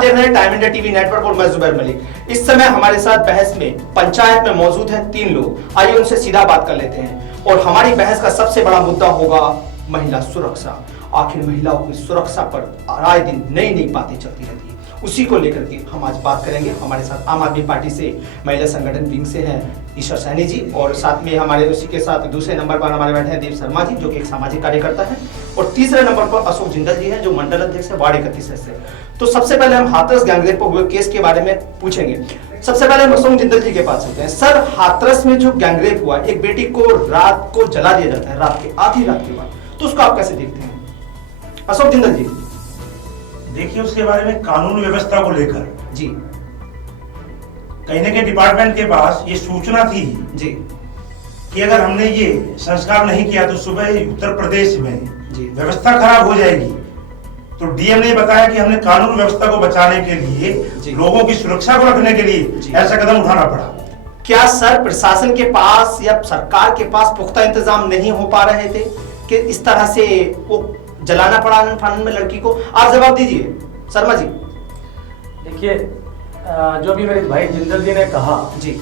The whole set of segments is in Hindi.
देख रहे हैं टाइम इंडिया टीवी नेटवर्क और मैं जुबैर मलिक। इस समय हमारे साथ बहस में पंचायत में मौजूद है 3 लोग। आइए उनसे सीधा बात कर लेते हैं और हमारी बहस का सबसे बड़ा मुद्दा होगा महिला सुरक्षा। आखिर महिलाओं की सुरक्षा पर आए दिन नई नई बातें चलती रहती है, उसी को लेकर के हम आज बात करेंगे। हमारे साथ आम आदमी पार्टी से महिला संगठन विंग से हैं ईश्वर सैनी जी, और साथ में हमारे उसी के साथ दूसरे नंबर पर हमारे बैठे हैं देव शर्मा जी, जो कि एक सामाजिक कार्यकर्ता है, और तीसरे नंबर पर अशोक जिंदल जी हैं, जो मंडल अध्यक्ष है वार्ड 31 से। तो सबसे पहले हम हाथरस गैंगरेप पर हुए केस के बारे में पूछेंगे। सबसे पहले हम अशोक जिंदल जी के पास चलते हैं। सर, हाथरस में जो गैंगरेप हुआ, एक बेटी को रात को जला दिया जाता है, रात के आधी रात के बाद, तो उसको आप कैसे देखते हैं अशोक जिंदल जी? देखिए, उसके बारे में कानून व्यवस्था को लेकर जी कहीं न कहीं डिपार्टमेंट के पास ये सूचना थी जी कि अगर हमने ये संस्कार नहीं किया तो सुबह उत्तर प्रदेश में जी व्यवस्था खराब हो जाएगी। तो डीएम ने बताया कि हमने कानून व्यवस्था को बचाने के लिए, लोगों की सुरक्षा को रखने के लिए ऐसा कदम उठाना पड़ा। क्या सर प्रशासन के पास या सरकार के पास पुख्ता इंतजाम नहीं हो पा रहे थे कि इस तरह से वो जलाना पड़ा आनंद फानंद में लड़की को? आप जवाब दीजिए शर्मा जी। देखिए, जो भी मेरे भाई जिंदल जी ने कहा जी,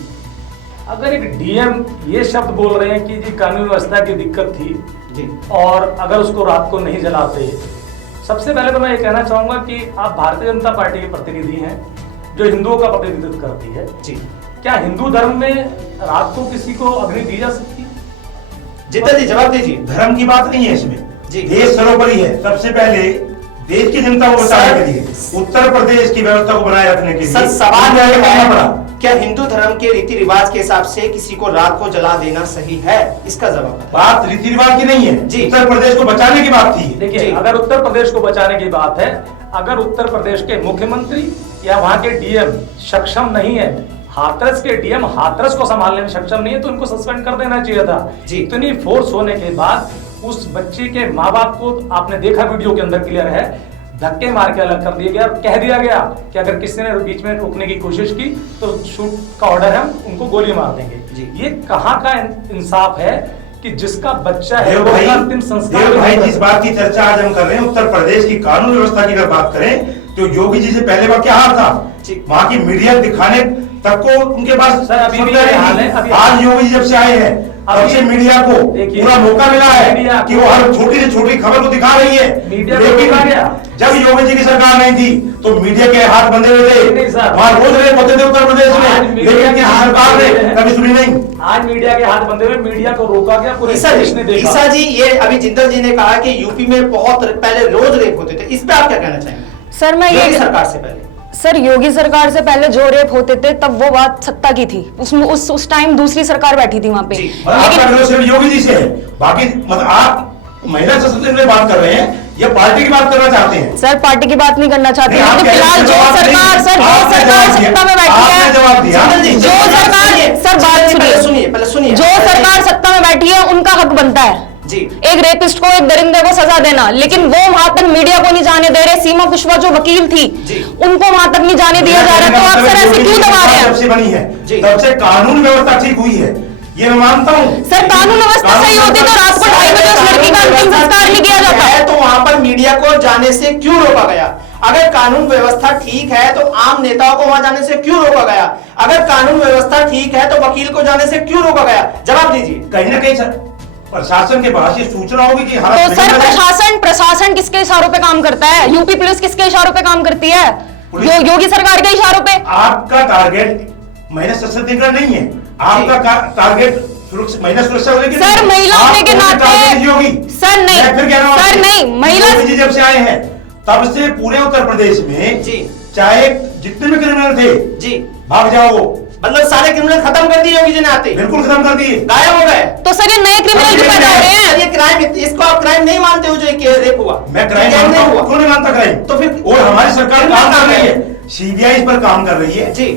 अगर एक डीएम ये शब्द बोल रहे हैं कि जी कानून व्यवस्था की दिक्कत थी जी, और अगर उसको रात को नहीं जलाते, सबसे पहले तो मैं ये कहना चाहूंगा कि आप भारतीय जनता पार्टी के प्रतिनिधि हैं जो हिंदुओं का प्रतिनिधित्व करती है जी। क्या हिंदू धर्म में रात को किसी को अग्नि दी जा सकती? जिंदल जी जवाब दीजिए। धर्म की बात नहीं है इसमें जी, देश सर्वोपरि है। सबसे पहले देश की जनता को बचाने के लिए, उत्तर प्रदेश की व्यवस्था को बनाए रखने के लिए सर सवाल यह है, पड़ा। क्या हिंदू धर्म के रीति रिवाज के हिसाब से किसी को रात को जला देना सही है? इसका जवाब बताइए। बात रीति रिवाज की नहीं है जी, उत्तर प्रदेश को बचाने की बात थी। देखिए, अगर उत्तर प्रदेश को बचाने की बात है, अगर उत्तर प्रदेश के मुख्यमंत्री या वहां के डीएम सक्षम नहीं है, हाथरस के डीएम हाथरस को संभालने में सक्षम नहीं है, तो उनको सस्पेंड कर देना चाहिए था। इतनी फोर्स होने के बाद उस बच्चे के माँ बाप को आपने देखा वीडियो के अंदर क्लियर है, धक्के मार के अलग कर दिया गया और कह दिया गया कि अगर किसी ने बीच में रोकने की कोशिश की तो शूट का ऑर्डर है, हम उनको गोली मार देंगे। ये कहाँ का इंसाफ है कि जिसका बच्चा है वो अंतिम संस्कार। भाई, जिस बात की चर्चा आज हम कर रहे हैं, उत्तर प्रदेश की कानून व्यवस्था की अगर बात करें तो योगी जी से पहले बार क्या हाल था, वहां की मीडिया दिखाने तक को उनके पास सर अभी भी हाल है। आज योगी जी जब से आए हैं तब से मीडिया को पूरा मौका मिला है कि वो हर छोटी से छोटी खबर को दिखा रही है। लेकिन जब योगी जी की सरकार नहीं थी तो मीडिया के हाथ बंधे हुए थे, वहां रोज रेप होते थे उत्तर प्रदेश में, लेकिन सरकार ने कभी सुनी नहीं। आज मीडिया के हाथ बंधे हुए, मीडिया को रोका गया, पूरे देश ने देखा। ईसा जी, ये अभी जिंदल जी ने कहा कि यूपी में बहुत पहले रोज रेप होते थे, इस पे आप क्या कहना चाहेंगे? सर मैं ये सरकार से पहले, सर योगी सरकार से पहले जो रेप होते थे तब वो बात सत्ता की थी, उस टाइम दूसरी सरकार बैठी थी वहां पे। लेकिन योगी जी से है, बाकी मतलब आप महिला सशक्तिकरण की बात कर रहे हैं या पार्टी की बात करना चाहते हैं? सर पार्टी की बात नहीं करना चाहते हैं, तो फिलहाल जो सरकार सत्ता में बैठी है, जो सरकार, सर बात सुनिए, जो सरकार सत्ता में बैठी है उनका हक बनता है जी एक रेपिस्ट को, एक दरिंदे को सजा देना, लेकिन वो वहां तक मीडिया को नहीं जाने दे रहे। सीमा पुष्पा जो वकील थी उनको वहां तक नहीं जाने दिया जा रहा, तो आप सर ऐसे क्यों दबा रहे हैं? सबसे बनी है, तब से कानून व्यवस्था ठीक हुई है, ये मैं मानता हूँ। सर कानून व्यवस्था सही होती तो रात को 2:30 बजे उस लड़की का अंतिम संस्कार नहीं किया जाता। तो वहां पर मीडिया को जाने से क्यों रोका गया? अगर कानून व्यवस्था ठीक है तो आम नेताओं को वहां जाने से क्यों रोका गया? अगर कानून व्यवस्था ठीक है तो वकील को जाने से क्यों रोका गया? जवाब दीजिए। कहीं ना कहीं सर प्रशासन के पास ये सूचना होगी कि तो सर प्रशासन किसके इशारों पे काम करता है? यूपी पुलिस किसके इशारों पे काम करती है? योगी सरकार के इशारों पे। आपका टारगेट महिला सशक्तिकरण नहीं है, आपका टारगेट महिला सुरक्षा होने की। सर महिला होने के नाते योगी सर नहीं, सर नहीं, महिला जब से आए हैं तब से पूरे उत्तर प्रदेश में चाहे जितने भी क्रिमिनल थे जी भाग जाओ, मतलब सारे क्रिमिनल खत्म कर दिए योगी जी ने आते? बिल्कुल खत्म कर दिए, गायब हो गए। तो सर ये नए क्रिमिनल भी पैदा हो रहे हैं। ये क्राइम, इसको आप क्राइम नहीं मानते हो जो रेप हुआ? मैं क्राइम नहीं हुआ, क्यों नहीं मानता क्राइम? तो फिर और हमारी सरकार काम कर रही है, सीबीआई इस पर काम कर रही है जी।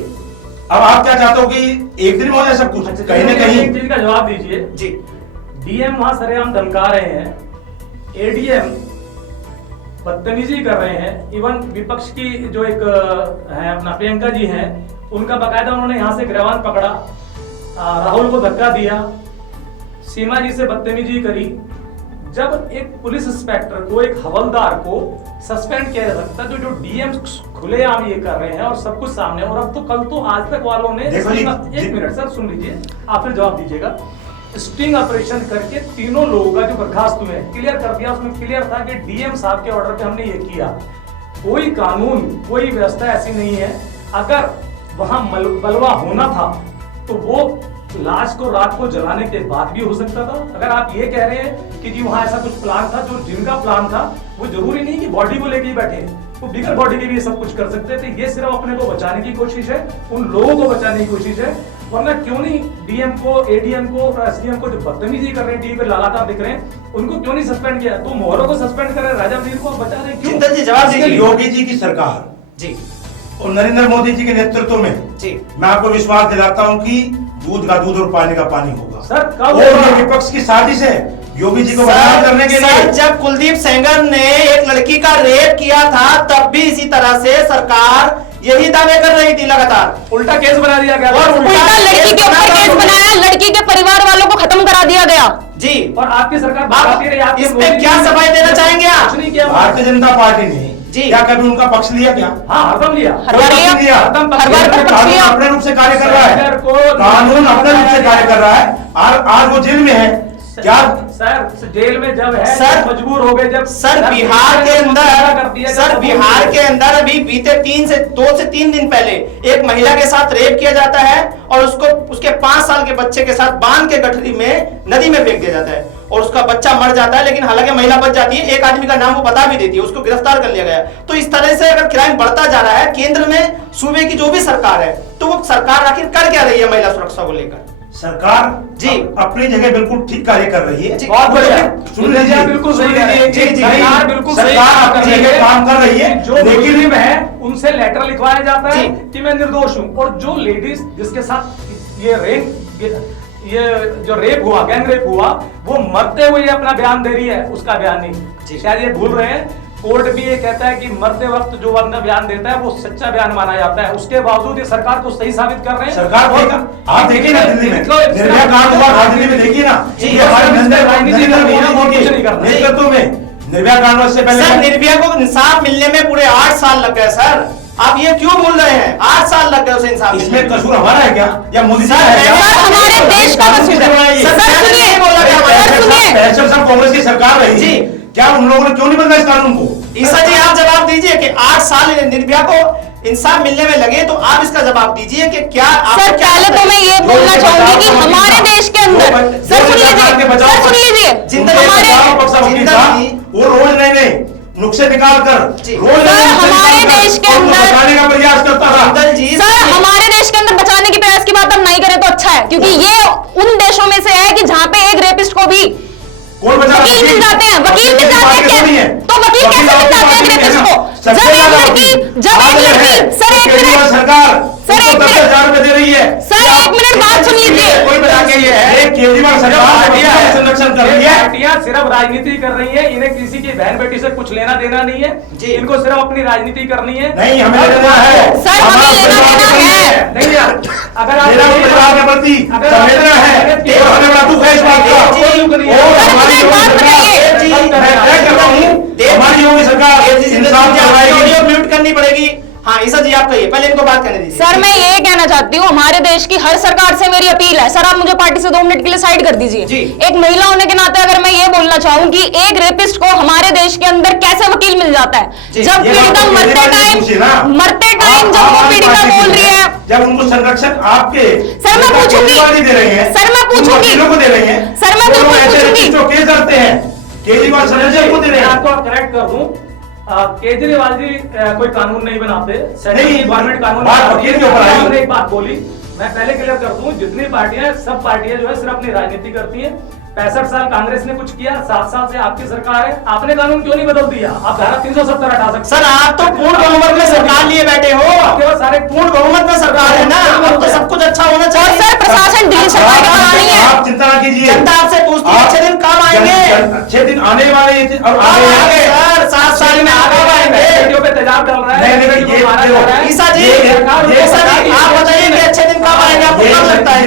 अब आप क्या चाहते हो कि एक दिन में हो जाए सब कुछ? कहीं ना कहीं एक चीज का जवाब दीजिए जी। डीएम वहां सरेआम धमका रहे हैं, एडीएम बदतमीजी कर रहे हैं। इवन विपक्ष की जो एक है अपना प्रियंका जी हैं, उनका बकायदा उन्होंने यहाँ से गिरवान पकड़ा, राहुल को धक्का दिया, सीमा जी से बदतमीजी करी, जब एक पुलिस इंस्पेक्टर को, एक हवलदार को सस्पेंड किया जा सकता है, जो डीएम खुलेआम ये कर रहे हैं और सब कुछ सामने, और अब तो कल तो आज तक वालों ने, एक मिनट सर सुन लीजिए, आप फिर जवाब दीजिएगा। स्टिंग ऑपरेशन करके तीनों लोगों का जो बर्खास्त हुए क्लियर कर दिया। उसमें क्लियर था कि डीएम साहब के ऑर्डर पे हमने ये किया। कोई कानून, कोई व्यवस्था ऐसी नहीं है। अगर वहां बलवा होना था तो वो लाश को रात को जलाने के बाद भी हो सकता था। अगर आप ये कह रहे हैं कि जी वहां ऐसा कुछ प्लान था, जो जिनका प्लान था वो जरूरी नहीं कि बॉडी को लेके ही बैठे, वो बिगर बॉडी के भी सब कुछ कर सकते थे। ये सिर्फ अपने को बचाने की कोशिश है, उन लोगों को बचाने की कोशिश है। वरना क्यों नहीं डीएम को, एडीएम को और एसडीएम को जो बदतमीजी कर रहे हैं, टीवी पे लगातार दिख रहे हैं, उनको क्यों नहीं सस्पेंड किया? तो मोहरों को सस्पेंड कर रहे हैं, राजा वजीर को बचा रहे हैं, क्यों? चिंतन जी जवाब दीजिए। योगी जी की सरकार जी और नरेंद्र मोदी जी के नेतृत्व में जी मैं आपको विश्वास दिलाता हूं कि दूध का दूध और पानी का पानी होगा। सर कब और ये विपक्ष की साजिश है योगी जी को बदनाम करने के लिए। सर, जब कुलदीप सेंगर ने एक लड़की का रेप किया था तब भी इसी तरह से सरकार यही दावे कर रही थी, लगातार उल्टा केस बना दिया गया, और उल्टा लड़की के ऊपर केस बनाया, लड़की के परिवार वालों को खत्म करा दिया गया जी। और आपकी सरकार आप इस पे क्या सफाई देना चाहेंगे आप? कुछ नहीं किया भारतीय जनता पार्टी ने जी क्या कभी उनका पक्ष लिया? क्या हाँ हरदम लिया, हर बार लिया, हर बार पर पक्ष लिया। अपने रूप से कार्य कर रहा है, कानून अपने रूप से कार्य कर रहा है। और आज वो जेल में है क्या? सर जेल में जब है, सर मजबूर हो गए, जब सर बिहार के अंदर, सर बिहार के अंदर अभी बीते 2 से 3 दिन पहले एक महिला के साथ रेप किया जाता है और उसको उसके 5 साल के बच्चे के साथ बांध के गठरी में नदी में फेंक दिया जाता है और उसका बच्चा मर जाता है। लेकिन हालांकि महिला बच जाती है, एक आदमी का नाम वो बता भी देती है, उसको गिरफ्तार कर लिया गया। तो इस तरह से अगर क्राइम बढ़ता जा रहा है, केंद्र में सूबे की जो भी सरकार है, तो वो सरकार आखिर कर क्या रही है महिला सुरक्षा को लेकर? सरकार जी अपनी जगह बिल्कुल ठीक कार्य कर रही है। बहुत बढ़िया, सुन लीजिए, बिल्कुल सुन सही है। लीजिए, सरकार बिल्कुल सही सरकार अपनी जगह काम कर रही है। जो मुजरिम है उनसे लेटर लिखवाया जाता है कि मैं निर्दोष हूं, और जो लेडीज जिसके साथ ये जो रेप हुआ, गैंग रेप हुआ, वो मरते हुए अपना बयान दे रही है, उसका बयान नहीं। शायद ये भूल रहे हैं, कोर्ट भी ये कहता है कि मरते वक्त जो बंदा बयान देता है वो सच्चा बयान माना जाता है। उसके बावजूद ये सरकार को सही साबित कर रहे हैं। सरकार आप देखिए ना, दिल्ली में निर्भया कांड हुआ था, दिल्ली में देखिए ना, ये हमारे नेतृत्व में निर्भया कांड से पहले। सर निर्भया को इंसाफ मिलने में पूरे 8 साल लग गए सर, आप ये क्यों बोल रहे हैं? 8 साल लग गए उसे इंसाफ। इसमें कसूर हमारा है क्या या मोदी साहब है क्या? हमारे देश का कसूर है। सब कांग्रेस की सरकार रही जी, क्या उन लोगों ने क्यों नहीं बदला इस कानून को? ईसा जी आप जवाब दीजिए कि 8 साल निर्भया को इंसाफ मिलने में लगे, तो आप इसका जवाब दीजिए कि क्या सर पहले तो मैं ये बोलना चाहूंगी कि हमारे देश के अंदर, सर सुन लीजिए, वो रोज नए नुक्से निकाल कर रोज हमारे देश के अंदर बचाने का प्रयास करता था। सर हमारे देश के अंदर बचाने की प्रयास की बात हम नहीं करें तो अच्छा है, क्योंकि ये उन देशों में से है कि जहां पे एक रेपिस्ट को भी वकील मिल जाते हैं, वकील मिल जाते हैं, तो वकील कैसे मिल जाते हैं रेपिस्ट को? जब एक लड़की सर एक मिनट सरकार सर एक मिनट दे रही है, सर एक मिनट बात सुन लीजिए। कोई बता के ये है केजरीवाल सरकार संरक्षण कर रही है, पार्टियां सिर्फ राजनीति कर रही है, इन्हें किसी की बहन बेटी से कुछ लेना देना नहीं है, इनको सिर्फ अपनी राजनीति करनी है। नहीं हमें लेना है सर, हमें लेना देना है नहीं यार, अगर आप परिवार के प्रति संवेदना है तो हमें बड़ा दुख है इस बात का। और हमारी योगी सरकार इंसाफ करवाएगी, म्यूट करनी पड़ेगी। हाँ ईसा जी आप कहिए, पहले इनको बात करने दीजिए। सर मैं ये कहना चाहती हूँ, हमारे देश की हर सरकार से मेरी अपील है, सर आप मुझे पार्टी से 2 मिनट के लिए साइड कर दीजिए। एक महिला होने के नाते अगर मैं ये बोलना चाहूँ कि एक रेपिस्ट को हमारे देश के अंदर कैसे वकील मिल जाता है, जब पीड़िता मरते टाइम जब वो पीड़िता बोल रही है, जब उनको संरक्षण आपके सर मैं पूछूंगी, दे रहे हैं, सर मैं पूछूंगी, को दे रहे हैं, सर मैं बिल्कुल पूछूंगी, जो केस करते हैं केजरीवाल संरक्षण को दे रहे हैं। आपको करेक्ट कर दूं, केजरीवाल जी कोई कानून नहीं बनाते, गवर्नमेंट कानून आपने एक बात बोली, मैं पहले क्लियर कर दूं, जितनी पार्टियां सब पार्टियां जो है सिर्फ अपनी राजनीति करती हैं। 65 साल कांग्रेस ने कुछ किया, 7 साल से आपकी सरकार है, आपने कानून क्यों नहीं बदल दिया? आप धारा 370 हटा सकते। सर आप तो पूर्ण बहुमत में सरकार लिए बैठे हो, आपके पास सारे पूर्ण बहुमत में सरकार है ना, अब तो सब कुछ अच्छा होना चाहिए। सर प्रशासन दिल्ली सरकार की तरह नहीं है। आप चिंता न कीजिए, जनता आपसे पूछती है अच्छे दिन कब आएंगे? अच्छे दिन आने वाले सर 7 साल में कब आएंगे? पे तेजाब डल रहा है। ईसा जी आप बताइए कि अच्छे दिन कब आएंगे? आपको कब लगता है?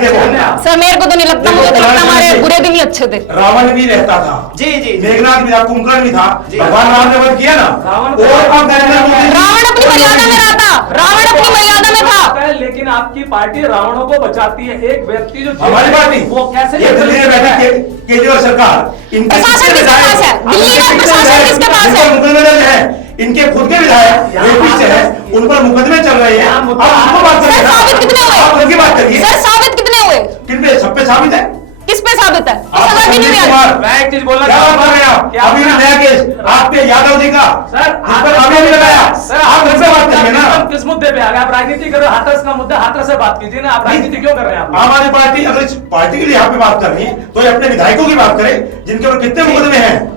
सर मेरे को तो नहीं लगता, मुझे तो लगता हमारे बुरे दिन अच्छे थे। रावण भी रहता था, जी जी जी। मेघनाथ भी था, कुंभकर्ण भी था, जी। भगवान राम ने वध किया ना। रावण और अब नरेंद्र मोदी रावण अपनी मर्यादा में रहा था, रावण अपनी मर्यादा में था। लेकिन आपकी पार्टी रावणों को बचाती है। एक व्यक्ति जो हमारी पार्टी वो कैसे ये दिल्ली में बैठी केजरीवाल सरकार, इनके प्रशासन कितने किसके पास है? विधायक, दिल्ली का इनके कितने प्रशासन विधायक, किसके पास जिन है? पर मुकदमे दर्ज है, इनके खुद के विधायक रेपिस्ट है, उन पर मुकदमे चल रहे हैं। अब उनको बात करिए सर ना। साबित कितने हुए? आप उनकी बात करिए। सर साबित कितने हुए? किन पे? सब पे साबित है। किस पे साबित है? आप सजा क्यों नहीं संजीव हुई? कुमार, मैं एक चीज बोलना क्या बात चाहूंगा। कर रहे हैं आप? क्या अभी आपने- नया केस आपके यादव जी का, सर जिस पर आपने भी लगाया। सर आप उनसे बात करिए ना। किस मुद्दे पे आ गए? आप राजनीति करो, हाथरस का मुद्दा हाथरस से बात कीजिए ना। आप राजनीति क्यों कर रहे हैं? आप आम आदमी पार्टी अगर इस पार्टी के लिए यहाँ पे बात कर रही है तो ये अपने विधायकों की बात करें जिनके ऊपर कितने मुकदमे हैं।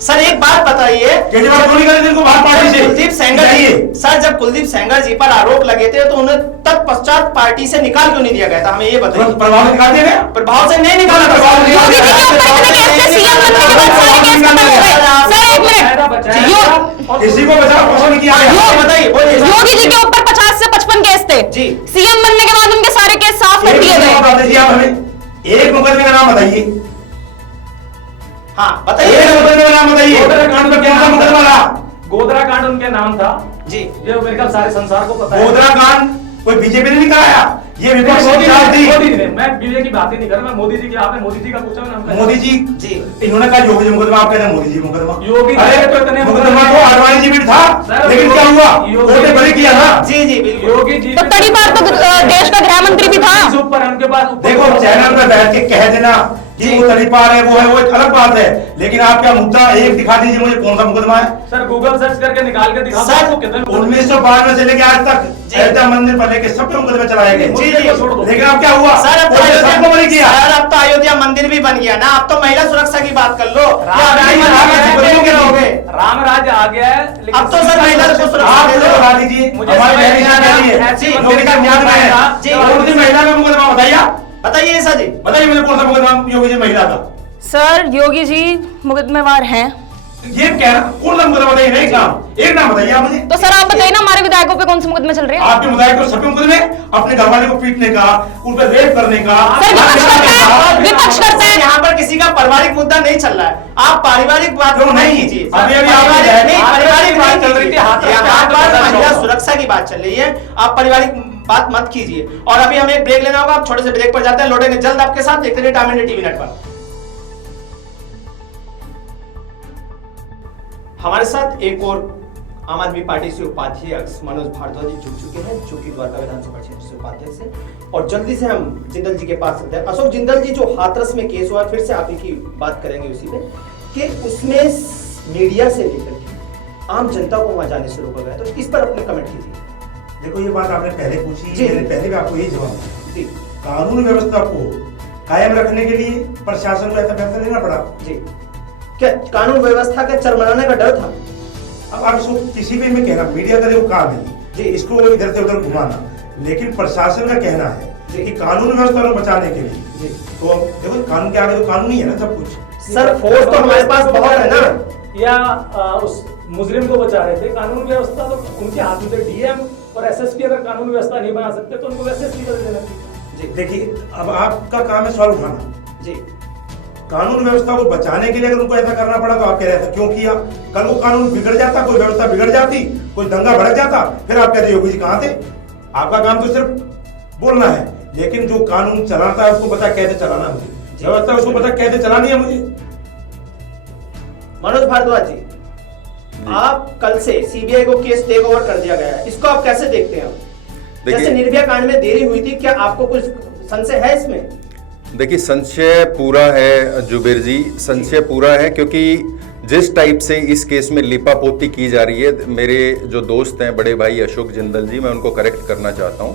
सर एक बात बताइए, केजरीवाल क्यों नहीं करे जिनको बाहर पार्टी से? कुलदीप सेंगर जी, सर जब कुलदीप सेंगर जी पर आरोप लगे थे तो उन्हें तत्पश्चात पार्टी से निकाल क्यों नहीं दिया गया था? हमें ये बताइए। तुरंत प्रभाव निकाल दिया गया। प्रभाव से नहीं निकाला था। प्रभाव नहीं योगी जी के ऊपर इतने केस थे, सीएम बनने के बाद सारे केस खत्म हो गए। सर एक मिनट, किसी को बचाव पोषण नहीं किया ये गया। बताइए, बोलिए। योगी जी के ऊपर 50 से 55 केस थे जी। सीएम बनने के बाद उनके सारे केस साफ कर दिए गए। बता दीजिए आप हमें एक मुकदमे का नाम बताइए। हाँ एक बताइए। मुकदमे का नाम बताइए। गोधरा कांड में कौन सा मुकदमा रहा? गोधरा कांड उनके नाम था जी। ये मेरे ख्याल सारे संसार को पता है। गोधरा कांड कोई बीजेपी ने नहीं कराया, ये विपक्ष की मोदी चाल थी। ने, मैं बीजेपी की बात ही नहीं कर रहा, मैं मोदी जी की, आपने मोदी जी का पूछा ना। मोदी जी जी। इन्होंने कहा योगी जी मुकदमा, आप कहते हैं मोदी जी मुकदमा। योगी जी अरे तो इतने मुकदमा तो आडवाणी जी भी था, सर, लेकिन क्या हुआ? योगी- कोर्ट ने बरी किया ना। जी जी बिल्कुल। योगी जी तो तड़ीपार तो देश का गृह मंत्री भी था। ऊपर उनके पास देखो चैनल पे बैठ के कह देना कि वो तड़ीपार है, वो एक अलग बात है, लेकिन आप क्या मुद्दा एक दिखा दीजिए मुझे, कौन सा मुकदमा है? सर गूगल सर्च करके निकाल के दिखा दो सर, आपको कितने 1992 से लेके आज तक जी। अयोध्या मंदिर पर लेके सब पे मुकदमे चलाए गए। जी, जी। छोड़ दो। लेकिन अब क्या हुआ? सर अब तो कोर्ट ने सबको बरी किया। सर अब तो अयोध्या मंदिर भी बन गया ना। अब तो महिला सुरक्षा की बात कर लो। राम राज्य आ गया है, लेकिन अब तो सर महिला को सुरक्षा आप दे मुझे दो। बता दीजिए, मुझे हमारी समझ नहीं आ रहा, महिला के लिए ऐसी योगी मंदिर जी का मुकदमा है। क्या जी, कौन सी महिला में मुकदमा बताइए आप? बताइए ऐसा जी। बताइए मुझे कौन सा मुकदमा योगी जी महिला का? सर योगी जी मुकदमेवार हैं। ये क्या कौन सा मुकदमा बताइए? एक नाम बताइए आप मुझे। तो सर आप बताइए ना हमारे विधायकों पे कौन से मुकदमे चल रहे हैं? आपके मुदायक को सभी मुकदमे, अपने घरवाले को पीटने का, उन पर रेप करने का, सर विपक्ष करता है, विपक्ष करता है। यहाँ पर किसी का पारिवारिक मुद्दा नहीं चल रहा है। आप पारिवारिक बात क्यों नहीं? कीजिए। अभी अभी आपने पारिवारिक नहीं, बात पारिवारिक बात नहीं चल रही थी, कीजिए। हाथ रखते यहाँ हाथ पर रखते महिला हाथ सुरक्षा की बात चल रही है। आप पारिवारिक बात मत कीजिए। और अभी हमें एक ब्रेक लेना होगा, आप छोटे से ब्रेक पर जाते हैं, लौटेंगे जल्द आपके साथ। देखते रहिए टाइम इंडिया टीवी नेट पर। हमारे साथ एक और आम आदमी पार्टी से उपाध्यक्ष मनोज भारद्वाज जी जुड़ चुके हैं, जो कि द्वारका विधानसभा क्षेत्र से उपाध्यक्ष हैं। और जल्दी से हम जिंदल जी के पास चलते हैं। अशोक जिंदल जी, जो हाथरस में केस हुआ, फिर से आप ही की बात करेंगे उसी पे, कि उसमें मीडिया से लेकर के आम जनता को वहां जाने से रोका गया, तो इस पर अपने कमेंट कीजिए। देखो ये बात आपने पहले पूछी, जी। मैंने पहले भी आपको यही जवाब दिया। जी कानून व्यवस्था को कायम रखने के लिए प्रशासन को ऐसा फैसला लेना पड़ा। जी। क्या कानून व्यवस्था का चरमराने का डर था? अब आप इसको किसी भी में कहना, मीडिया का देखो काम है जी। इसको इधर से उधर घुमाना, लेकिन प्रशासन का कहना है जी। कि कानून व्यवस्था को बचाने के लिए, जी। तो देखो कानून के आगे तो कानून ही है ना सब कुछ। सर फोर्स तो हमारे पास बहुत है ना। या उस मुजरिम को बचा रहे थे। कानून व्यवस्था तो उनके हाथ में थे। डीएम और एसएसपी अगर कानून व्यवस्था नहीं बना सकते तो उनको वैसे एसपी बदल देना चाहिए। जी देखिए अब आपका काम है सवाल उठाना। जी कानून व्यवस्था को बचाने के लिए अगर उनको ऐसा करना पड़ा तो आप कह रहे थे क्यों किया? कल को कानून बिगड़ जाता, कोई व्यवस्था बिगड़ जाती, कोई दंगा भड़क जाता, फिर आप कहते योगी जी कहां थे? आपका काम तो सिर्फ बोलना है, लेकिन जो कानून चलाता है उसको पता कैसे चलाना है मुझे, व्यवस्था उसको पता कैसे चलानी है मुझे। मनोज भारद्वाज जी, आप कल से सीबीआई को केस टेक ओवर कर दिया गया है, इसको आप कैसे देखते हैं? जैसे निर्भया कांड में देरी हुई थी, क्या आपको कुछ संशय है इसमें? देखिए संशय पूरा है जुबेर जी, संशय पूरा है, क्योंकि जिस टाइप से इस केस में लिपापोती की जा रही है, मेरे जो दोस्त हैं बड़े भाई अशोक जिंदल जी, मैं उनको करेक्ट करना चाहता हूं।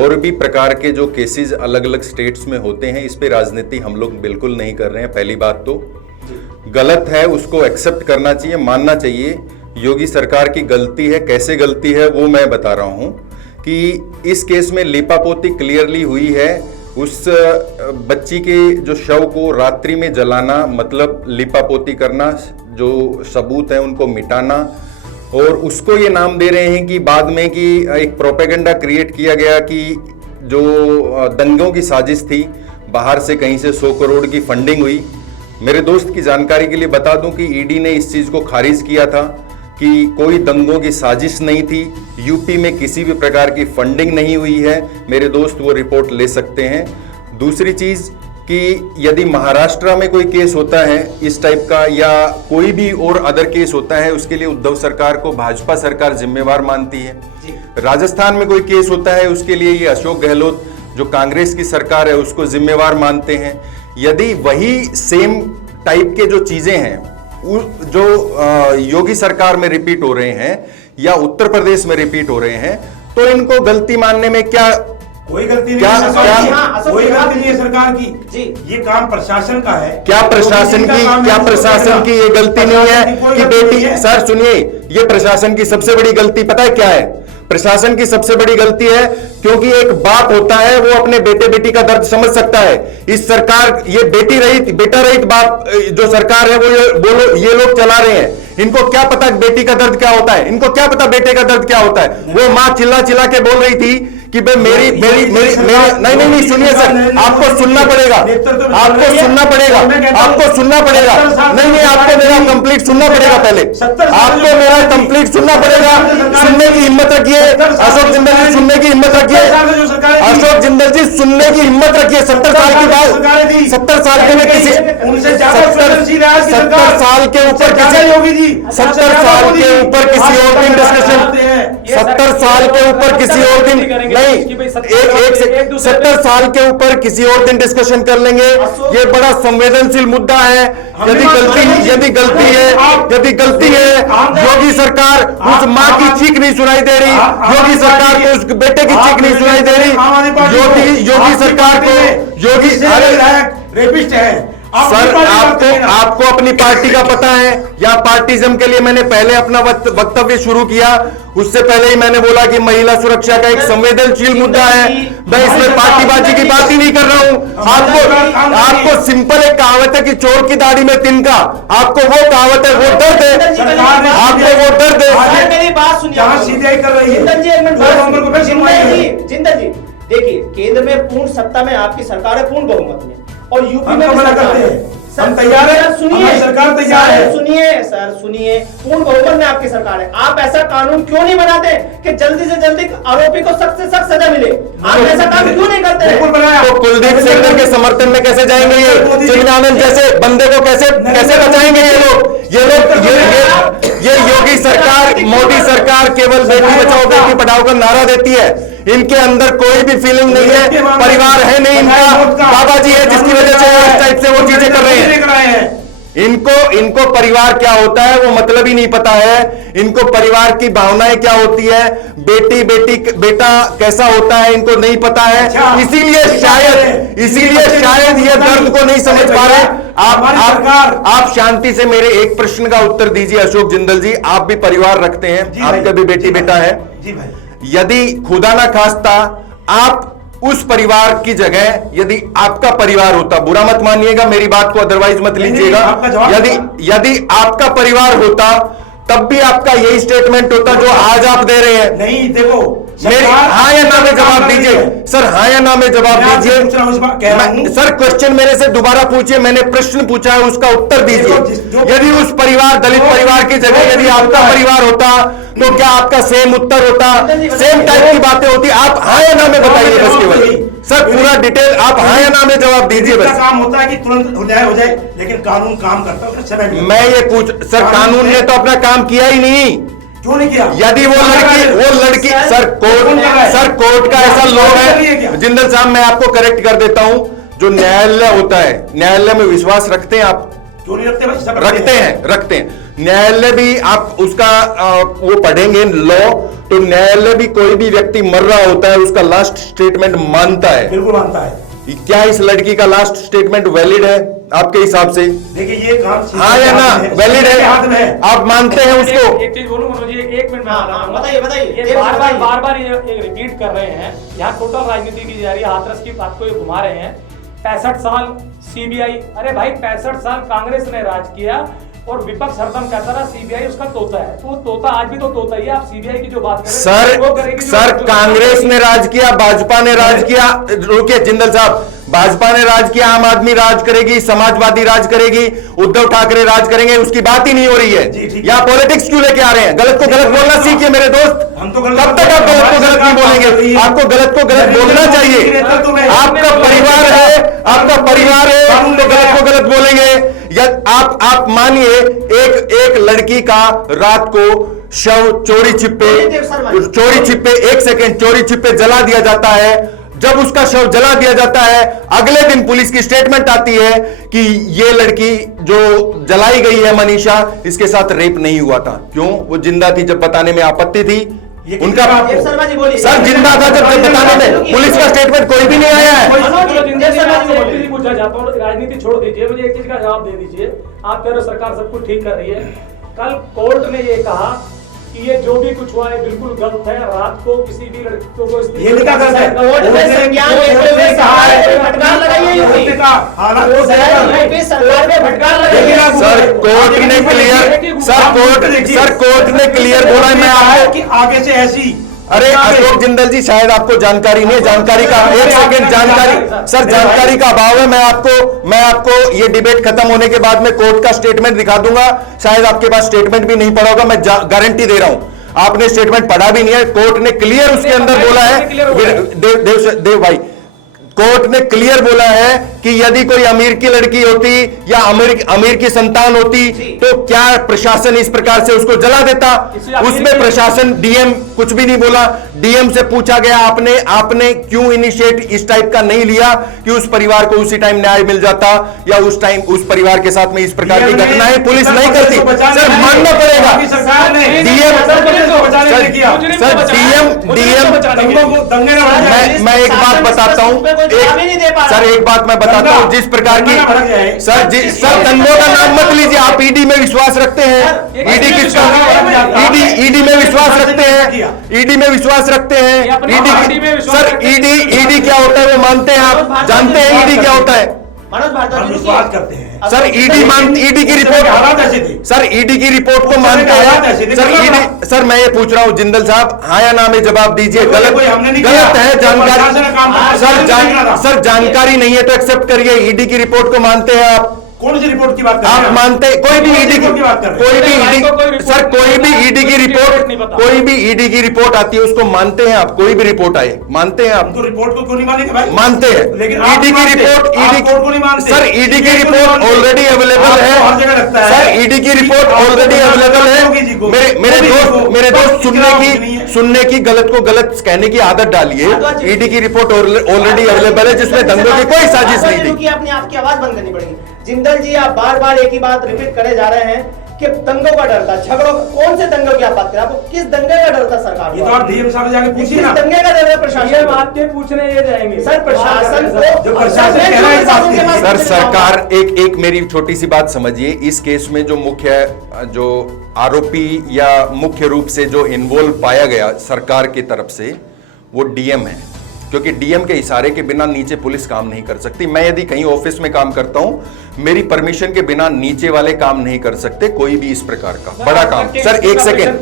और भी प्रकार के जो केसेस अलग अलग स्टेट्स में होते हैं, इस पे राजनीति हम लोग बिल्कुल नहीं कर रहे हैं। पहली बात तो गलत है, उसको एक्सेप्ट करना चाहिए, मानना चाहिए। योगी सरकार की गलती है, कैसे गलती है वो मैं बता रहा हूं कि इस केस में लिपापोती क्लियरली हुई है। उस बच्ची के जो शव को रात्रि में जलाना मतलब लिपापोती करना, जो सबूत है उनको मिटाना, और उसको ये नाम दे रहे हैं कि बाद में कि एक प्रोपेगेंडा क्रिएट किया गया कि जो दंगों की साजिश थी बाहर से कहीं से 100 करोड़ की फंडिंग हुई। मेरे दोस्त की जानकारी के लिए बता दूं कि ईडी ने इस चीज को खारिज किया था कि कोई दंगों की साजिश नहीं थी, यूपी में किसी भी प्रकार की फंडिंग नहीं हुई है। मेरे दोस्त वो रिपोर्ट ले सकते हैं। दूसरी चीज कि यदि महाराष्ट्र में कोई केस होता है इस टाइप का या कोई भी और अदर केस होता है, उसके लिए उद्धव सरकार को भाजपा सरकार जिम्मेवार मानती है। राजस्थान में कोई केस होता है उसके लिए ये अशोक गहलोत जो कांग्रेस की सरकार है उसको जिम्मेवार मानते हैं। यदि वही सेम टाइप के जो चीजें हैं जो योगी सरकार में रिपीट हो रहे हैं या उत्तर प्रदेश में रिपीट हो रहे हैं, तो इनको गलती मानने में क्या कोई गलती नहीं क्या- है सरकार क्या- की, कोई गलती नहीं है सरकार की जी। ये काम प्रशासन का है। क्या प्रशासन की ये गलती नहीं है कि बेटी, सर सुनिए, ये प्रशासन की सबसे बड़ी गलती पता है क्या है? प्रशासन की सबसे बड़ी गलती है क्योंकि एक बाप होता है वो अपने बेटे बेटी का दर्द समझ सकता है। इस सरकार ये बेटा रहित बाप जो सरकार है वो ये लोग चला रहे हैं। इनको क्या पता बेटी का दर्द क्या होता है, इनको क्या पता बेटे का दर्द क्या होता है। वो मां चिल्ला चिल्ला के बोल रही थी कि भाई मेरी नहीं सुनिए सर, आपको सुनना पड़ेगा, आपको सुनना पड़ेगा, आपको सुनना पड़ेगा। नहीं आपको मेरा कंप्लीट सुनना पड़ेगा, पहले आपको मेरा कंप्लीट सुनना पड़ेगा। सुनने की हिम्मत रखिए अशोक जिंदल जी, सुनने की हिम्मत रखिए अशोक जिंदल जी, सुनने की हिम्मत रखिए। 70 साल की बात, 70 साल के में किसी 70 साल के ऊपर किसी योगी जी 70 साल के ऊपर किसी और दिन डिस्कशन 70 साल के ऊपर किसी और दिन नहीं, एक 70 साल के ऊपर किसी और दिन डिस्कशन कर लेंगे। ये बड़ा संवेदनशील मुद्दा है। यदि गलती है योगी सरकार उस माँ की चीख नहीं सुनाई दे रही, योगी सरकार को उस बेटे की चीख नहीं सुनाई दे रही, योगी सरकार को योगी रेपिस्ट है। सर आपको अपनी पार्टी का पता है। यहाँ पार्टीजम के लिए मैंने पहले अपना वक्तव्य शुरू किया, उससे पहले ही मैंने बोला कि महिला सुरक्षा का एक संवेदनशील मुद्दा है। मैं इसमें पार्टीबाजी की बात ही नहीं कर रहा हूं। आपको सिंपल एक कहावत है कि चोर की दाढ़ी में तिनका, आपको वो कहावत है, वो दर्द है, आपको वो दर्द है। मेरी बात सुनिए, सीधे कर रही है। जिंदल जी देखिए, केंद्र में पूर्ण सत्ता में आपकी सरकार है, पूर्ण बहुमत में, और यूपी में मना करते हैं, हम तैयार हैं, सुनिए सरकार तैयार है। सुनिए पूर्ण बहुमत में आपकी सरकार है। आप ऐसा कानून क्यों नहीं बनाते कि जल्दी से जल्दी आरोपी को सख्त से सख्त सजा मिले? आप ऐसा काम क्यों नहीं करते? तो कुलदीप सेंगर के समर्थन में कैसे जाएंगे ये? चिन्नानंद जैसे बंदे को कैसे बचाएंगे ये लोग? ये योगी सरकार, मोदी सरकार केवल बेटी बचाओ बेटी पढ़ाओ का नारा देती है। इनके अंदर कोई भी फीलिंग नहीं है, परिवार है नहीं इनका, बाबा जी है जिसकी वजह से इस टाइप से वो चीजें कर रहे हैं। इनको परिवार क्या होता है वो मतलब ही नहीं पता है। इनको परिवार की भावनाएं क्या होती है, बेटा कैसा होता है इनको नहीं पता है। इसीलिए शायद ये दर्द को नहीं समझ पा रहे। आप शांति से मेरे एक प्रश्न का उत्तर दीजिए अशोक जिंदल जी। आप भी परिवार रखते हैं, आपका भी बेटी बेटा है। यदि खुदा ना खास्ता आप उस परिवार की जगह यदि आपका परिवार होता, बुरा मत मानिएगा मेरी बात को, अदरवाइज मत लीजिएगा, यदि आपका परिवार होता तब भी आपका यही स्टेटमेंट होता जो आज आप दे रहे हैं। नहीं देखो, मेरी हाँ या ना में जवाब दीजिए सर, हाँ या ना में जवाब दीजिए सर। क्वेश्चन मेरे से दोबारा पूछिए, मैंने प्रश्न पूछा है उसका उत्तर दीजिए। यदि उस परिवार दलित परिवार की जगह यदि आपका परिवार होता तो क्या आपका सेम उत्तर होता, सेम टाइप की बातें होती? आप हाँ या ना में बताइए बस केवल सर, पूरा डिटेल आप हाँ या ना में जवाब दीजिए बस। काम होता है कि तुरंत हो जाए, लेकिन कानून काम करता है समय। मैं ये पूछ सर, कानून ने तो अपना काम किया ही नहीं, क्यों नहीं किया? यदि वो लड़की सर कोर्ट का ऐसा लॉ है। जिंदल साहब मैं आपको करेक्ट कर देता हूं, जो न्यायालय होता है, न्यायालय में विश्वास रखते हैं आप? क्यों नहीं रखते भाई? रखते हैं। न्यायालय भी आप उसका वो पढ़ेंगे लॉ, तो न्यायालय भी कोई भी व्यक्ति मर रहा होता है उसका लास्ट स्टेटमेंट मानता है। बिल्कुल मानता है। क्या इस लड़की का लास्ट स्टेटमेंट वैलिड है आपके हिसाब से? देखिए ये काम हाँ या ना वैलिड है? आप मानते हैं उसको? एक चीज बोलूं मनोज जी, एक मिनट में बताइए। ये बार ये रिपीट कर रहे हैं। यहाँ टोटल राजनीति की जा रही है, हाथरस की बात को ये घुमा रहे हैं। 65 साल सीबीआई, अरे भाई 65 साल कांग्रेस ने राज किया और विपक्ष हरदम कहता रहा सीबीआई उसका तोता है। तो तोता आज भी तो तोता ही है। आप सीबीआई की जो बात कर रहे हैं सर कांग्रेस ने राज किया, भाजपा ने राज किया। रुकिए जिंदल साहब, भाजपा ने राज किया, आम आदमी राज करेगी, समाजवादी राज करेगी, उद्धव ठाकरे राज करेंगे, उसकी बात ही नहीं हो रही है। या पॉलिटिक्स क्यों लेके आ रहे हैं? गलत को गलत बोलना सीखिए मेरे दोस्त। कब तक आप गलत को गलत नहीं बोलेंगे? आपको गलत को गलत बोलना चाहिए। आपका परिवार है, आपका परिवार है, तो गलत को गलत बोलेंगे। या आप मानिए एक लड़की का रात को शव चोरी छिपे 1 सेकेंड चोरी छिपे जला दिया जाता है। जब उसका शव जला दिया जाता है, अगले दिन पुलिस की स्टेटमेंट आती है कि ये लड़की जो जलाई गई है मनीषा, इसके साथ रेप नहीं हुआ था। क्यों? वो जिंदा थी, जब बताने में आपत्ति थी उनका। सर जिंदा था जब बताने में, पुलिस का स्टेटमेंट कोई भी नहीं आया है। पूछना चाहता हूँ, राजनीति छोड़ दीजिए, मुझे एक चीज का जवाब दे दीजिए। आप कह रहे हो सरकार सब कुछ ठीक कर रही है, कल कोर्ट ने ये कहा कि ये जो भी कुछ हुआ है बिल्कुल गलत है। रात को किसी भी लड़कियों को ये लिखा गलत है, सर कोर्ट ने क्लियर बोला। मैं आपको कि आगे से ऐसी, अरे अशोक जिंदल जी, शायद आपको जानकारी नहीं है, जानकारी का 1 सेकेंड, जानकारी का अभाव है। मैं आपको ये डिबेट खत्म होने के बाद में कोर्ट का स्टेटमेंट दिखा दूंगा। शायद आपके पास स्टेटमेंट भी नहीं पढ़ा होगा, मैं गारंटी दे रहा हूं। आपने स्टेटमेंट पढ़ा भी नहीं है। कोर्ट ने क्लियर उसके अंदर बोला है, देव भाई, कोर्ट ने क्लियर बोला है कि यदि कोई अमीर की लड़की होती या अमीर की संतान होती तो क्या प्रशासन इस प्रकार से उसको जला देता? उसमें प्रशासन, डीएम कुछ भी नहीं बोला। डीएम से पूछा गया आपने क्यों इनिशिएट इस टाइप का नहीं लिया कि उस परिवार को उसी टाइम न्याय मिल जाता, या उस टाइम उस परिवार के साथ में इस प्रकार की घटनाएं पुलिस नहीं करती। सर मानना पड़ेगा, मैं एक बात बताता हूं, सर एक बात मैं बताता हूं, जिस प्रकार की सर दंगों का नाम मत लीजिए। आप ईडी में विश्वास रखते हैं? ईडी में विश्वास रखते हैं? ईडी में विश्वास रखते हैं? सर ईडी क्या होता है वो मानते हैं? आप जानते हैं ईडी क्या होता है? विश्वास करते हैं सर ईडी की रिपोर्ट, सर ईडी की रिपोर्ट को मानते हैं? सर मैं ये पूछ रहा हूँ जिंदल साहब, हाँ या ना में जवाब दीजिए। गलत है जानकारी, सर जानकारी नहीं है तो एक्सेप्ट करिए। ईडी की रिपोर्ट को मानते हैं आप? कौन सी रिपोर्ट की बात कर रहे हैं? आप मानते कोई भी ईडी की रिपोर्ट आती है उसको मानते हैं आप? कोई भी रिपोर्ट आए मानते हैं आप? तो रिपोर्ट को क्यों नहीं मानेंगे भाई? मानते हैं। लेकिन ईडी की रिपोर्ट, सर ईडी की रिपोर्ट ऑलरेडी अवेलेबल है। हर जगह लगता है सर ईडी की रिपोर्ट ऑलरेडी अवेलेबल है। मेरे दोस्त सुनने की गलत को गलत कहने की आदत डालिए। ईडी की रिपोर्ट ऑलरेडी अवेलेबल है जिसमें दंगों की कोई साजिश नहीं थी। अपनी आपकी आवाज बंद करनी पड़ेगी। जिंदल जी, आप बार बार एक ही बात रिपीट करे जा रहे हैं कि दंगों का डर था, झगड़ों। कौन से दंगों की आप बात करें? आपको किस दंगे का डर था सरकार को? ये तो आप डीएम साहब जाके पूछिए ना। दंगे का डर है प्रशासन? आपके पूछने ये जाएंगे सर प्रशासन को, सर सरकार एक मेरी छोटी सी बात समझिए। इस केस में जो आरोपी या मुख्य रूप से जो इन्वॉल्व पाया गया सरकार की तरफ से, वो डीएम है। क्योंकि डीएम के इशारे के बिना नीचे पुलिस काम नहीं कर सकती। मैं यदि कहीं ऑफिस में काम करता हूं, मेरी परमिशन के बिना नीचे वाले काम नहीं कर सकते, कोई भी इस प्रकार का बड़ा काम। सर 1 सेकेंड,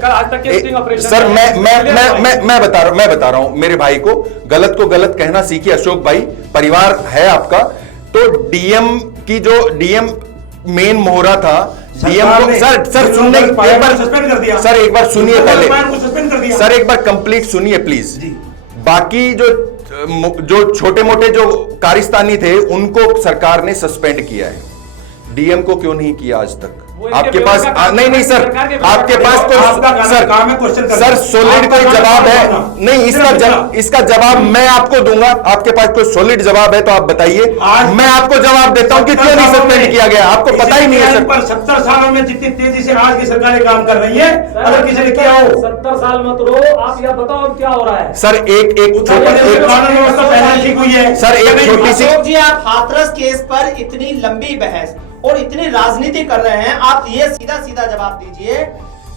सर मैं बता रहा हूं मेरे भाई को, गलत को गलत कहना सीखिए अशोक भाई। परिवार है आपका, तो डीएम की जो डीएम मेन मोहरा था, डीएम को सर सुनने एक बार सस्पेंड कर दिया। सर एक बार सुनिए पहले, सस्पेंड कर दिया। सर एक बार कंप्लीट सुनिए प्लीज। बाकी जो छोटे मोटे जो कारिस्तानी थे उनको सरकार ने सस्पेंड किया है, डीएम को क्यों नहीं किया आज तक? आपके पास नहीं सर, आपके पास कोई सर सॉलिड कोई जवाब है? नहीं, इसका जवाब मैं आपको दूंगा। आपके पास कोई सॉलिड जवाब है तो आप बताइए, मैं आपको जवाब देता हूं कि क्यों नहीं सस्पेंड किया गया। आपको पता ही नहीं है सर। पर 70 सालों में जितनी तेजी से आज की सरकारें काम कर रही है, अगर किसी ने किया हो 70 साल मत रो, आप यह बताओ क्या हो रहा है। सर एक कानून व्यवस्था पहले ठीक हुई है। सर एक छोटी सी जी, आप हाथरस केस पर इतनी लंबी बहस और इतनी राजनीति कर रहे हैं, आप ये सीधा सीधा जवाब दीजिए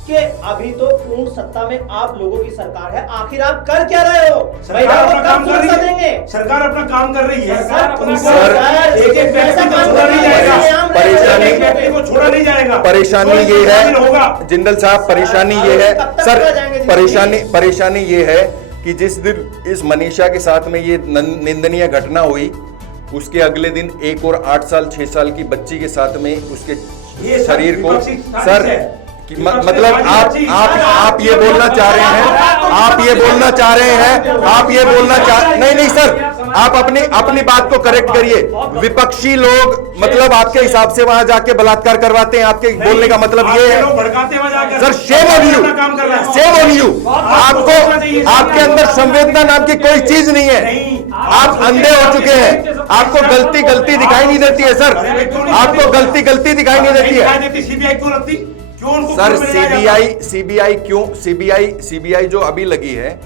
कि अभी तो पूर्ण सत्ता में आप लोगों की सरकार है, आखिर आप कर क्या रहे हो? सरकार अपना काम कर रही है। सरकार अपना काम कर रही है। एक व्यक्ति को छोड़ा नहीं जाएगा। परेशानी ये है जिंदल साहब, परेशानी ये है सर, परेशानी ये है कि जिस दिन इस मनीषा के साथ में ये निंदनीय घटना हुई, उसके अगले दिन एक और 8 साल 6 साल की बच्ची के साथ में उसके ये शरीर को विपक्षी साजिश सर है। मतलब आप ये बोलना चाह रहे हैं, आप ये बोलना चाह रहे हैं, आप ये बोलना चाह नहीं सर, आप अपनी बात को करेक्ट करिए। विपक्षी लोग मतलब आपके हिसाब से वहां जाके बलात्कार करवाते हैं, आपके बोलने का मतलब ये है sir, shame on you, shame on you. आपको आपके अंदर संवेदना नाम की कोई चीज नहीं है, आप अंधे हो चुके हैं, आपको गलती दिखाई नहीं देती है सर, आपको गलती दिखाई नहीं देती है सीबीआई क्यों लगती, क्यों उनको सर। क्यों मिलाया जाता? सीबीआई क्यों, सीबीआई जो अभी लगी है,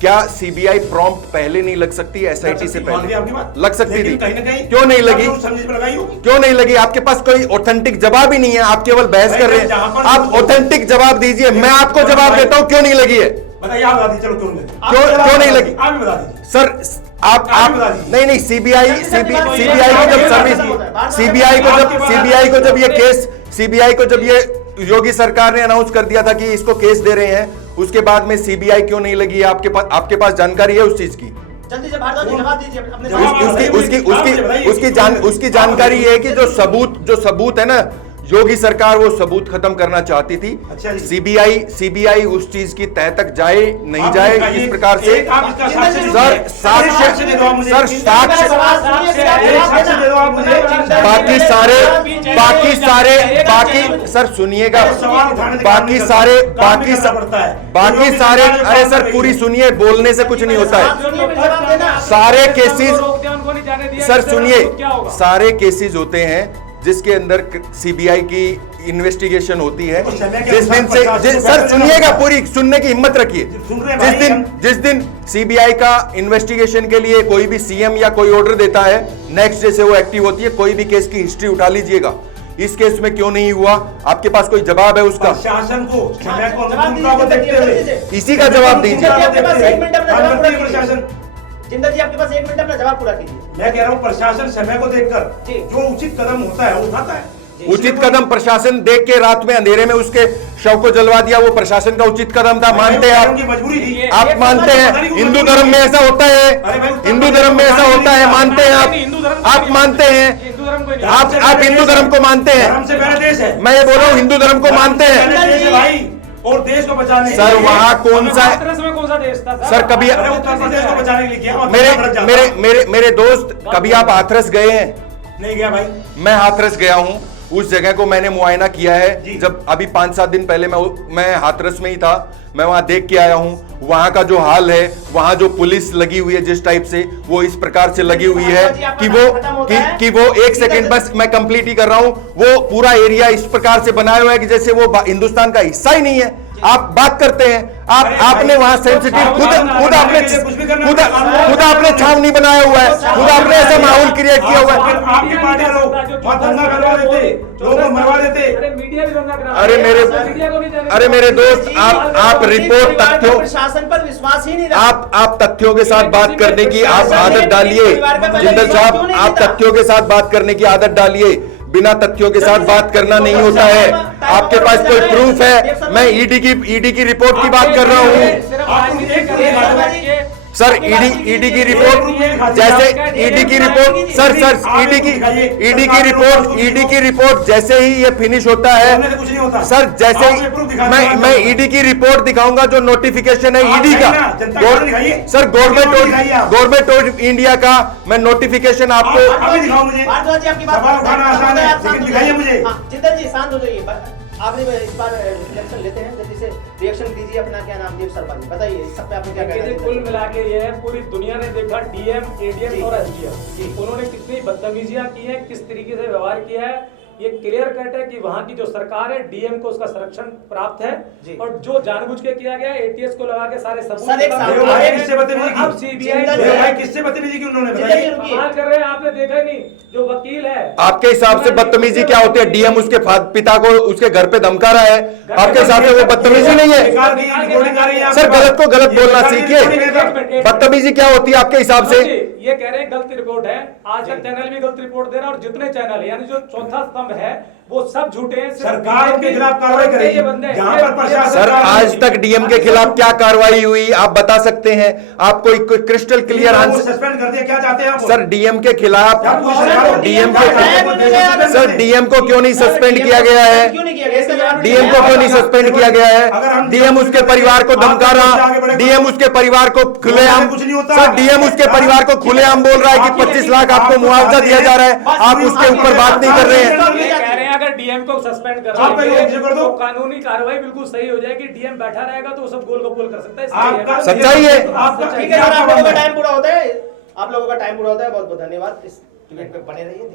क्या सीबीआई प्रॉम्प्ट पहले नहीं लग सकती एसआईटी से पहले? लग सकती थी, क्यों नहीं लगी? क्यों नहीं लगी? आपके पास कोई ऑथेंटिक जवाब ही नहीं है, आप केवल बहस कर रहे हैं। आप ऑथेंटिक जवाब दीजिए, मैं आपको जवाब देता हूं क्यों नहीं लगी है। बताइए, आप बता दीजिए, चलो क्यों नहीं लगी आप बता दीजिए सर। आप नहीं सीबीआई को जब सर्विस सीबीआई को जब ये योगी सरकार ने अनाउंस कर दिया था कि इसको केस दे रहे हैं, उसके बाद में सीबीआई क्यों नहीं लगी है? आपके पास जानकारी है उस चीज की? जल्दी से भारद्वाज जी जवाब दीजिए अपने उसकी जानकारी है कि जो सबूत है ना, योगी सरकार वो सबूत खत्म करना चाहती थी। अच्छा, सीबीआई उस चीज की तह तक जाए नहीं जाए इस प्रकार से सर, बाकी सर सुनिएगा, बाकी सारे अरे सर पूरी सुनिए, बोलने से कुछ नहीं होता है। सारे केसेस सर सुनिए, सारे केसेस होते हैं जिसके अंदर सीबीआई की इन्वेस्टिगेशन होती है। जिस दिन से सर सुनिएगा, पूरी सुनने की हिम्मत रखिए। जिस दिन सीबीआई का इन्वेस्टिगेशन के लिए कोई भी सीएम या कोई ऑर्डर देता है, नेक्स्ट डे से वो एक्टिव होती है। कोई भी केस की हिस्ट्री उठा लीजिएगा, इस केस में क्यों नहीं हुआ, आपके पास कोई जवाब है उसका? शासन को देखते हुए इसी का जवाब दीजिए। जिंदल जी आपके पास 1 मिनट अपना जवाब पूरा कीजिए। मैं कह रहा हूँ प्रशासन समय को देखकर जो उचित कदम होता है वो उठाता है। उचित कदम प्रशासन देख के रात में अंधेरे में उसके शव को जलवा दिया, वो प्रशासन का उचित कदम था, मानते हैं आप? मजबूरी थी, आप मानते हैं हिंदू धर्म में ऐसा होता है? हिंदू धर्म में ऐसा होता है, मानते हैं आप मानते हैं? आप हिंदू धर्म को मानते हैं? धर्म से पहले देश है। मैं ये बोल रहा हूँ हिंदू धर्म को मानते हैं भाई, और देश को बचाने सर। वहाँ कौन सा देश था सर? कभी उत्तर प्रदेश को बचाने के लिए किया। मेरे दोस्त, कभी आप हाथरस गए हैं? नहीं गया भाई। मैं हाथरस गया हूं, उस जगह को मैंने मुआयना किया है। जब अभी 5-7 दिन पहले मैं हाथरस में ही था, मैं वहां देख के आया हूं। वहां का जो हाल है, वहां जो पुलिस लगी हुई है जिस टाइप से, वो इस प्रकार से लगी हुई है कि वो 1 सेकंड, बस मैं कंप्लीट ही कर रहा हूं। वो पूरा एरिया इस प्रकार से बनाया हुआ है कि जैसे वो हिंदुस्तान का हिस्सा ही नहीं है। आप बात करते हैं, आपने वहां सेंसिटिव खुद आपने छावनी बनाया हुआ है, खुद आपने ऐसा माहौल क्रिएट किया हुआ है। आपकी पार्टी लोग दंगा करवा देते, लोगों को मरवा देते। अरे मेरे दोस्त, आप रिपोर्ट तथ्यों, प्रशासन पर विश्वास ही नहीं रहा। आप तथ्यों के साथ बात करने की आप आदत डालिए जिंदल साहब, आप तथ्यों के साथ बात करने की आदत डालिए। बिना तथ्यों के साथ बात करना नहीं होता है। आपके पास कोई प्रूफ है? मैं ईडी की रिपोर्ट की बात कर रहा हूं सर। ईडी की रिपोर्ट, जैसे ईडी की रिपोर्ट सर ईडी की रिपोर्ट जैसे ही ये फिनिश होता है सर, जैसे ही मैं ईडी की रिपोर्ट दिखाऊंगा जो नोटिफिकेशन है ईडी का सर, गवर्नमेंट ऑफ इंडिया का मैं नोटिफिकेशन आपको भारद्वाज जी आपकी बात मुझे। जिंदल जी शांत हो जाइए, आपने इस बार इलेक्शन लेते हैं, जल्दी से रिएक्शन दीजिए अपना। क्या नाम देव सरपाली, बताइए इस सब पे आपने क्या कहना है? कुल मिला के ये है, पूरी दुनिया ने देखा डीएम, एडीएम और एसडीएम उन्होंने कितनी बदतमीजियां की है, किस तरीके से व्यवहार किया है। ये क्लियर कट है कि वहां की जो सरकार है, डीएम को उसका संरक्षण प्राप्त है, और जो जानबूझ के किया गया एटीएस को लगा के सारे सबूत अब सीबीआई किससे बदतमीजी की उन्होंने सवाल कर रहे हैं। आपने देखा ही नहीं, जो वकील है। आपके हिसाब से बदतमीजी क्या होती है? डीएम उसके पिता को उसके घर पे धमका रहा है, आपके हिसाब से वो बदतमीजी नहीं है? सर गलत को गलत बोलना सीखिए। बदतमीजी क्या होती है आपके हिसाब से? ये कह रहे हैं गलत रिपोर्ट है, आज तक चैनल भी गलत रिपोर्ट दे रहा है और जितने चैनल है यानी जो चौथा स्तंभ है वो सब झूठे हैं। सरकार उनके खिलाफ कार्रवाई करेगी। जहां पर प्रशासन सर आज तक डीएम के खिलाफ क्या कार्रवाई हुई आप बता सकते हैं? आपको एक क्रिस्टल क्लियर आंसर। सस्पेंड कर दिया, क्या चाहते हैं आप? सर डीएम के खिलाफ डीएम के सर डीएम को क्यों नहीं सस्पेंड किया गया है? डीएम को क्यों नहीं सस्पेंड किया गया है? डीएम उसके परिवार को धमका रहा, डीएम उसके परिवार को खुलेआम सर डीएम उसके परिवार को खुलेआम बोल रहा है कि 25 लाख आपको मुआवजा दिया जा रहा है, आप उसके ऊपर बात नहीं कर रहे हैं। अगर डीएम को सस्पेंड कर दो कानूनी कार्रवाई बिल्कुल सही हो जाएगी। डीएम बैठा रहेगा तो सब गोल गप्पोल कर सकता है। सच्चाई है। ठीक है, आप लोगों का टाइम पूरा होता है, आप लोगों का टाइम पूरा होता है। बहुत बहुत धन्यवाद। इस डिबेट पे बने रहिए।